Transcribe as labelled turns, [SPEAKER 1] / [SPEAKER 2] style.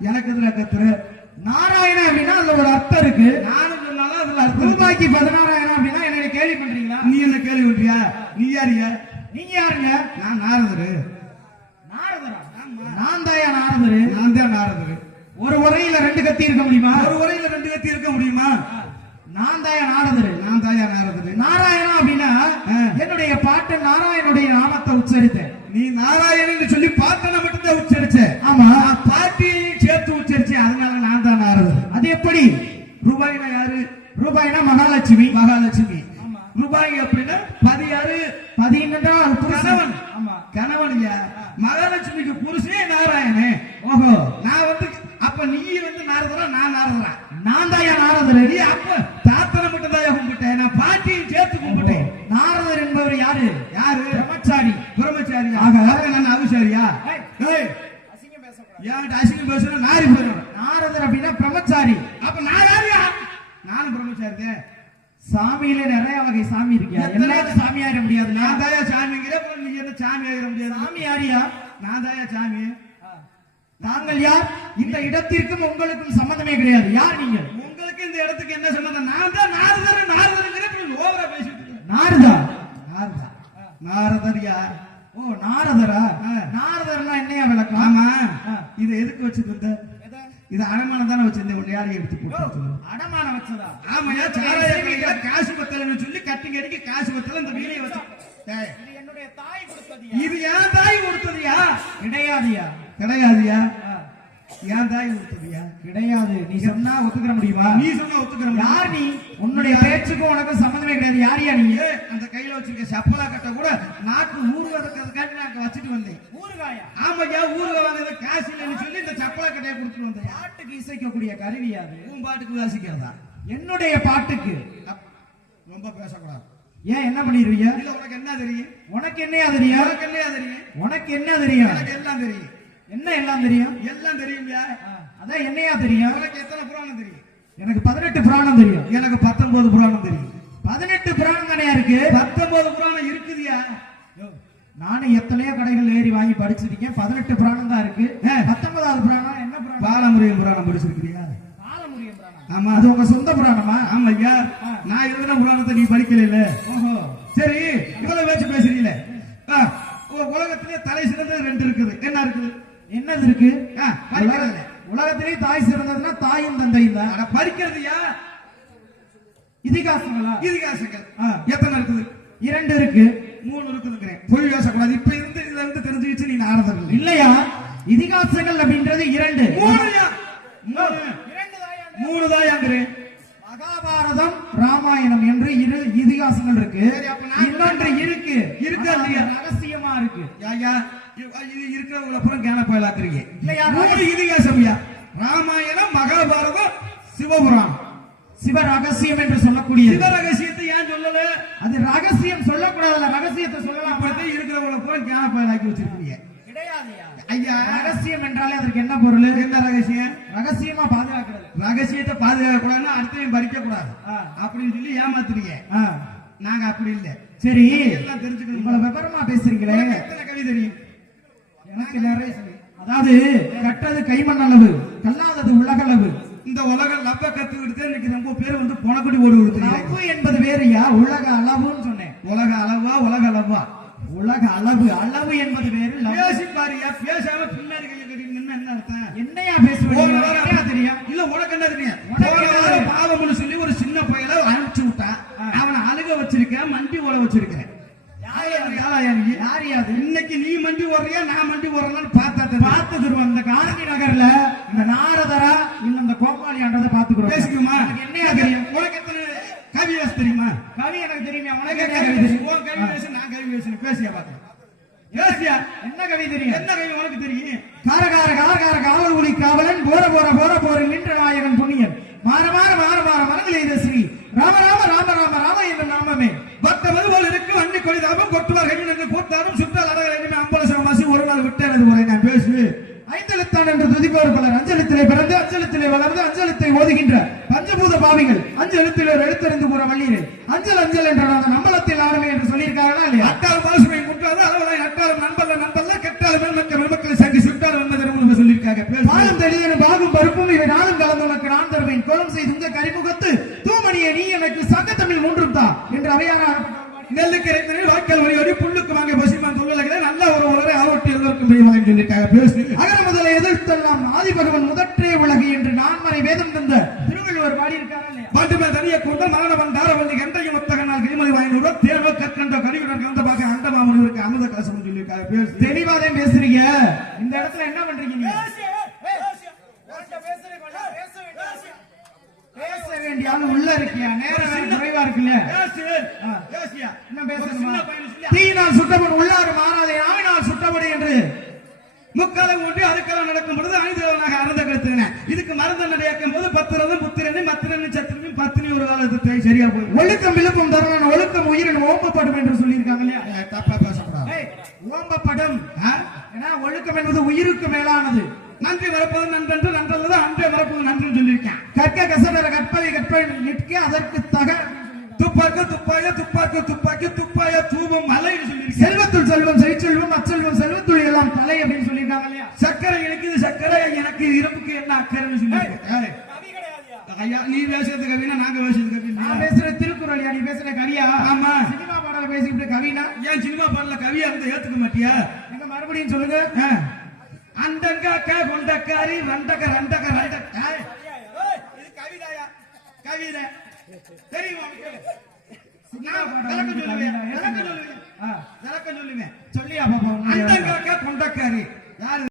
[SPEAKER 1] எனக்கு எதுல கத்துற
[SPEAKER 2] நாராயணன் அப்படின்னா அதுல ஒரு அர்த்தம் இருக்கு.
[SPEAKER 1] நானும் சொன்னாலும் அதுல அர்த்தம்.
[SPEAKER 2] ரூபாய்க்கு பதினாறாயிரம் அப்படின்னா என்னுடைய கேள்வி பண்றீங்களா?
[SPEAKER 1] நீ என்ன கேள்வி பண்றியா? நீ யாரியா
[SPEAKER 2] நீங்க யாருங்க?
[SPEAKER 1] நான் நாரதரு.
[SPEAKER 2] நாரதரா? நான் தாயா நாரதரு?
[SPEAKER 1] நான் தான் நாரதரு.
[SPEAKER 2] ஒரு உரையில ரெண்டு கத்தி இருக்க முடியுமா?
[SPEAKER 1] ஒரு உரையில ரெண்டு கத்தி இருக்க முடியுமா?
[SPEAKER 2] நான் தாயா நாரதரு.
[SPEAKER 1] நான் தாயா நாரதரு.
[SPEAKER 2] நாராயணா அப்படின்னா. என்னுடைய பாட்டு நாராயணுடைய நாமத்தை உச்சரித்தேன்.
[SPEAKER 1] நீ நாராயணன் சொல்லி மட்டும் தான் உச்சரிச்ச
[SPEAKER 2] ஆமா
[SPEAKER 1] நான் பாட்டியையும் சேர்த்து உச்சரிச்சேன் அதனால நான் தான் நாரதர்
[SPEAKER 2] அது எப்படி
[SPEAKER 1] ரூபாய்னா யாரு?
[SPEAKER 2] ரூபாய்னா மகாலட்சுமி.
[SPEAKER 1] மகாலட்சுமி. ரூபாய் அப்படின்னா பதி யாரு. கணவன்.
[SPEAKER 2] ஆமா.
[SPEAKER 1] கணவன் ஐயா மகாலட்சுமிக்கு புருஷனே நாராயணே
[SPEAKER 2] ஓஹோ.
[SPEAKER 1] நான் வந்து அப்ப நீ வந்து நாரதரா நான் நாரதரா
[SPEAKER 2] நான் தாயா நாரதரு
[SPEAKER 1] நீ அப்ப தாத்தனை மட்டும் தான் கும்பிட்டேன். நான் பாட்டியும் சேர்த்து கும்பிட்டேன்.
[SPEAKER 2] நாரதர் என்பவர் யாரு?
[SPEAKER 1] யாரு?
[SPEAKER 2] பிரம்மச்சாரி.
[SPEAKER 1] பிரம்மச்சாரியா?
[SPEAKER 2] ஆக.
[SPEAKER 1] ஆக நான் அவிசாரியா?
[SPEAKER 2] ஏய். அசிங்கம்
[SPEAKER 1] பேசுற நாரி போயிடும்.
[SPEAKER 2] நாரதர் அப்படின்னா பிரம்மச்சாரி.
[SPEAKER 1] அப்ப யாரியா நானும் பிரம்மச்சாரி
[SPEAKER 2] சாமியில நிறைய வகை சாமி இருக்கு
[SPEAKER 1] எத்தனை?
[SPEAKER 2] எல்லாரும் சாமி ஆயிட முடியாதுல்ல?
[SPEAKER 1] நான் தாயா சாமிங்கிற நீ என்ன சாமி ஆகிட முடியாது.
[SPEAKER 2] சாமி யாரியா
[SPEAKER 1] நான் தாயா சாமி.
[SPEAKER 2] தாங்கள் யார்? இந்த இடத்திற்கும் உங்களுக்கும் சம்பந்தமே கிடையாது. யார் நீங்கள்?
[SPEAKER 1] உங்களுக்கு இந்த இடத்துக்கு என்ன சொன்னது நான் தான் நாரதர் நாரதருங்கிற ஓவரா பேசிட்டு.
[SPEAKER 2] நாரதா?
[SPEAKER 1] நாரதா. நாரதரியா
[SPEAKER 2] ஓ நாரதரா. நாரதர்னா என்னையா விளக்கம்?
[SPEAKER 1] ஆமா. இதை எதுக்கு வச்சிருந்த இது அடமானம் தானே வச்சிருந்தேன் உன்னை யாரையும் எடுத்து போட்டு
[SPEAKER 2] அடமான வச்சதா?
[SPEAKER 1] ஆமாயா சாராய காசு பத்தலன்னு சொல்லி கட்டிங்க அடிக்க காசு பத்தல இந்த வீடியோ வச்சு
[SPEAKER 2] என்னுடைய தாய் கொடுத்தது
[SPEAKER 1] இது ஏன் தாய் கொடுத்ததுயா
[SPEAKER 2] கிடையாதுயா?
[SPEAKER 1] கிடையாதுயா? ஏன் தாய் கொடுத்ததுயா
[SPEAKER 2] கிடையாது. நீ சொன்னா ஒத்துக்கிற முடியுமா?
[SPEAKER 1] நீ சொன்னா ஒத்துக்கிற
[SPEAKER 2] யார் நீ? உன்னுடைய பேச்சுக்கும் உனக்கும் சம்பந்தமே கிடையாது. யாரியா நீ?
[SPEAKER 1] அந்த கையில வச்சிருக்க சப்பலா கட்ட கூட நாக்கு வரதுக்காண்டி நான் வச்சுட்டு வந்தேன்.
[SPEAKER 2] ஊறுகாயா?
[SPEAKER 1] ஆமாய்யா ஊர்ல வாங்குறது காசு இல்லைன்னு சொல்லி இந்த சப்பலா கட்டையை கொடுத்துட்டு வந்தேன்.
[SPEAKER 2] பாட்டுக்கு இசைக்கக்கூடிய கருவி அது?
[SPEAKER 1] உன் பாட்டுக்கு வாசிக்கிறதா?
[SPEAKER 2] என்னுடைய பாட்டுக்கு.
[SPEAKER 1] ரொம்ப பேசக்கூடாது.
[SPEAKER 2] ஏன் என்ன பண்ணிருவீங்க
[SPEAKER 1] இல்ல உனக்கு என்ன தெரியும்?
[SPEAKER 2] உனக்கு என்ன தெரியும்?
[SPEAKER 1] உனக்கு என்ன தெரியும்?
[SPEAKER 2] உனக்கு என்ன தெரியும்?
[SPEAKER 1] எனக்கு எல்லாம் தெரியும்.
[SPEAKER 2] என்ன எல்லாம் தெரியும்?
[SPEAKER 1] எல்லாம் தெரியும்யா
[SPEAKER 2] ஆ, அதான் என்னையா தெரியும்?
[SPEAKER 1] உனக்கு எத்தனை புராணம் தெரியும்?
[SPEAKER 2] எனக்கு பதினெட்டு புராணம் தெரியும்.
[SPEAKER 1] எனக்கு பத்தொன்பது புராணம் தெரியும்.
[SPEAKER 2] பதினெட்டு புராணம் தானே இருக்கு?
[SPEAKER 1] பத்தொன்பது புராணம் இருக்குதுயா?
[SPEAKER 2] நானும் எத்தனையோ கடைகள் ஏறி வாங்கி படிச்சிருக்கேன். பதினெட்டு புராணம் தான் இருக்கு. பத்தொன்பதாவது புராணம் புராணம்
[SPEAKER 1] புராணம் படிச்சிருக்கிறியா? ஆமா
[SPEAKER 2] அது உங்க சொந்த புராணமா?
[SPEAKER 1] ஆமா ஐயா. நான் எழுதின புராணத்தை நீ படிக்கல சரி இவ்வளவு வச்சு பேசுறீங்களே. உலகத்திலே தலை சிறந்தது ரெண்டு இருக்குது. என்ன இருக்குது?
[SPEAKER 2] என்னது இருக்கு. உலகத்திலே தாய் சிறந்ததுன்னா தாயும் தந்தையும் தான்.
[SPEAKER 1] படிக்கிறதுயா
[SPEAKER 2] இதிகாசங்களா?
[SPEAKER 1] இதிகாசங்கள். எத்தனை இருக்குது?
[SPEAKER 2] இரண்டு இருக்கு.
[SPEAKER 1] மூணு இருக்குதுங்கிறேன். பொய் பேசக்கூடாது. இப்ப இருந்து இதுல இருந்து தெரிஞ்சுக்கிச்சு நீ நாரதர் இல்லை.
[SPEAKER 2] இல்லையா? இதிகாசங்கள் அப்படின்றது இரண்டு.
[SPEAKER 1] மூணு தாயாங்கிறேன்.
[SPEAKER 2] மகாபாரதம் ராமாயணம் என்று இரு இதிகாசங்கள் இருக்கு. இன்னொன்று இருக்கு.
[SPEAKER 1] இருக்கா?
[SPEAKER 2] ரகசியமா இருக்கு.
[SPEAKER 1] இ- இது இருக்கிறவங்கள கேன போயலாக்குறீங்க? மூணு இதிகாசம்யா ராமாயணம் மகாபாரதம் சிவபுராணம்.
[SPEAKER 2] சிவ ரகசியம் என்று சொல்லக்கூடியது.
[SPEAKER 1] சிவ ரகசியத்தை ஏன் சொல்லல?
[SPEAKER 2] அது ரகசியம் சொல்லக்கூடாதுல ரகசியத்தை சொல்லலாம்?
[SPEAKER 1] இருக்கிறவங்கள பூரா கேன போயலாக்கி வச்சிருக்கீங்க.
[SPEAKER 2] கிடையாதுயா?
[SPEAKER 1] ஐயா.
[SPEAKER 2] ரகசியம் என்றாலே அதற்கு என்ன பொருள்?
[SPEAKER 1] என்ன ரகசியம்?
[SPEAKER 2] ரகசியமா பாதுகாக்கிறது.
[SPEAKER 1] ரகசியத்தை பாதுகாக்க கூடாதுன்னு அடுத்தையும் படிக்க கூடாது. அப்படின்னு சொல்லி ஏமாத்துறீங்க. நாங்க அப்படி இல்ல.
[SPEAKER 2] சரி.
[SPEAKER 1] எல்லாம் தெரிஞ்சுக்கணும்.
[SPEAKER 2] இவ்வளவு விவரமா பேசுறீங்களே.
[SPEAKER 1] எத்தனை கவி தெரியும்?
[SPEAKER 2] எனக்கு நிறைய அதாவது கற்றது கைமண் அளவு கல்லாதது உலகளவு.
[SPEAKER 1] இந்த உலகம் லப்ப கத்துக்கிட்டு இன்னைக்கு ரொம்ப பேர் வந்து பொணக்குடி ஓடி கொடுத்துருக்காங்க
[SPEAKER 2] அளவு என்பது வேறுயா உலக அளவுன்னு சொன்னேன்.
[SPEAKER 1] உலக அளவா உலக அளவா?
[SPEAKER 2] உலக அளவு அளவு என்பது வேறு
[SPEAKER 1] பேசி பாருயா பேசாம பின்னாடி கையை கட்டிட்டு நின்னா என்ன அர்த்தம்?
[SPEAKER 2] என்னையா என்ன
[SPEAKER 1] வாரம்
[SPEAKER 2] தெரியும்?
[SPEAKER 1] இல்ல உனக்கு என்ன தெரியும்?
[SPEAKER 2] உனக்கு என்ன?
[SPEAKER 1] பாவம்னு சொல்லி ஒரு சின்ன பையல அனுப்பிச்சு விட்டான் அவனை அழுக வச்சிருக்கேன் மண்டி ஓட வச்சிருக்கேன் இன்னைக்கு நீ மண்டி ஓடுறியா நான் மண்டி ஓடுறேன்னு பார்த்தா தெரியும்.
[SPEAKER 2] பார்த்துக்கிறோம் இந்த காந்தி நகர்ல இந்த நாரதரா இல்ல இந்த கோபாலியான்றதை பார்த்துக்கிறோம்.
[SPEAKER 1] பேசிக்குமா?
[SPEAKER 2] என்னையா தெரியும்?
[SPEAKER 1] உனக்கு எத்தனை கவி தெரியுமா?
[SPEAKER 2] கவி எனக்கு தெரியுமா உனக்கு என்ன
[SPEAKER 1] கவி
[SPEAKER 2] தெரியும்?
[SPEAKER 1] வேசு பேசியா பேசியா?
[SPEAKER 2] என்ன கவி தெரியும்?
[SPEAKER 1] என்ன கவி உனக்கு தெரியும்?
[SPEAKER 2] காரகார காரகார காவல் ஒளி காவலன் போர போர போரில் நின்ற நாயகன் புண்ணியன். மாற மாற மாற மாற மனதில் இது ஸ்ரீ. ராம ராம ராம ராம பாவிகள். அஞ்செழுத்திலே ஒரு எழுத்தறிந்து கூற வள்ளியிலே அஞ்சல் அஞ்சல் என்ற நாதன் அம்பலத்தில் ஆளுமே என்று சொல்லியிருக்காங்களா இல்லையா?
[SPEAKER 1] அட்டால் பாசுமை குற்றாது அளவலை நட்டாலும் நண்பல்ல நண்பல்ல கெட்டாலும் மக்கள் மக்கள் சங்கி சுட்டாலும் என்ன சொல்லியிருக்காங்க.
[SPEAKER 2] பாலும் தெளிதன பாகும் பருப்பும் இவை நாளும் கலந்து உனக்கு நான் தருவேன். கோலம் செய்து உங்க கரிமுகத்து தூமணியை நீ எனக்கு சங்க தமிழ் மூன்றும் தா என்று அவையான
[SPEAKER 1] நெல்லுக்கு இறைத்தனில் வாய்க்கால் வழி வழி புல்லுக்கு வாங்க பசுமான் தொழிலாளர்களே நல்ல ஒரு உலரை ஆரோட்டி எல்லோருக்கும் பெரியவங்க சொல்லியிருக்காங்க. பேசு.
[SPEAKER 2] அகர முதல எதிர்த்தெல்லாம் ஆதிபகவன் முதற்றே பேசுறீங்க? இந்த இடத்துல என்ன பண்றீங்க பேச வேண்டிய ஆளு உள்ள இருக்கியா? நேரம் குறைவா இருக்குல்ல?
[SPEAKER 1] ஒரு
[SPEAKER 2] பேசணுமா தீயினால் சுட்டவன் உள்ளாறு மாறாதே ஆவினால் சுட்டபடி என்று
[SPEAKER 1] முக்காலம் ஒன்றி அறுக்காலம் நடக்கும் பொழுது அணிதவனாக அறந்த கழுத்துனேன் இதுக்கு மருந்த நடையாக்கும் போது பத்து ரதம் புத்திரனி மத்திரனி சத்திரனி பத்தினி ஒரு காலத்து சரியா போய்
[SPEAKER 2] ஒழுக்கம் விழுப்பம் தரணும் ஒழுக்கம் உயிரின் ஓம்பப்படும் என்று சொல்லியிருக்காங்க இல்லையா?
[SPEAKER 1] தப்பா பேசக்கூடாது.
[SPEAKER 2] ஏய், ஓம்பப்படும் ஒழுக்கம் என்பது உயிருக்கு மேலானது.
[SPEAKER 1] நன்றி மறப்பது நன்றன்று நன்றல்லது அன்றே மறப்பது நன்றுன்னு சொல்லியிருக்கேன்.
[SPEAKER 2] கற்க கசடர கற்பவை கற்பை நிற்க அதற்கு தக
[SPEAKER 1] துப்பாக்கு துப்பாய துப்பாக்கு துப்பாக்கி துப்பாய தூபம் சொல்லியிருக்கேன்.
[SPEAKER 2] செல்வத்துள் செல்வம் செல்வம் அச்செல்வம் செல்வத்துள் எல்லாம் தலை அப்படின்னு சொல்லியிருக்காங்க இல்லையா?
[SPEAKER 1] சக்கரை இருக்குது சக்கரை எனக்கு இருப்புக்கு என்ன அக்கறைன்னு ஏய், ஐயா நீ பேசுறது கவினா நாங்க பேசுறது
[SPEAKER 2] நான்
[SPEAKER 1] கவினா
[SPEAKER 2] பேசுற திருக்குறள் நீ பேசுற கவியா?
[SPEAKER 1] ஆமா.
[SPEAKER 2] சினிமா பாடல பேசிக்கிட்டு கவினா?
[SPEAKER 1] ஏன் சினிமா பாடல கவியா இருந்து ஏத்துக்க மாட்டியா?
[SPEAKER 2] மறுபடியும் சொல்லுங்க
[SPEAKER 1] ஆ. அண்டங்காக்க கொண்டக்காரி வண்டக்க ரண்டக்க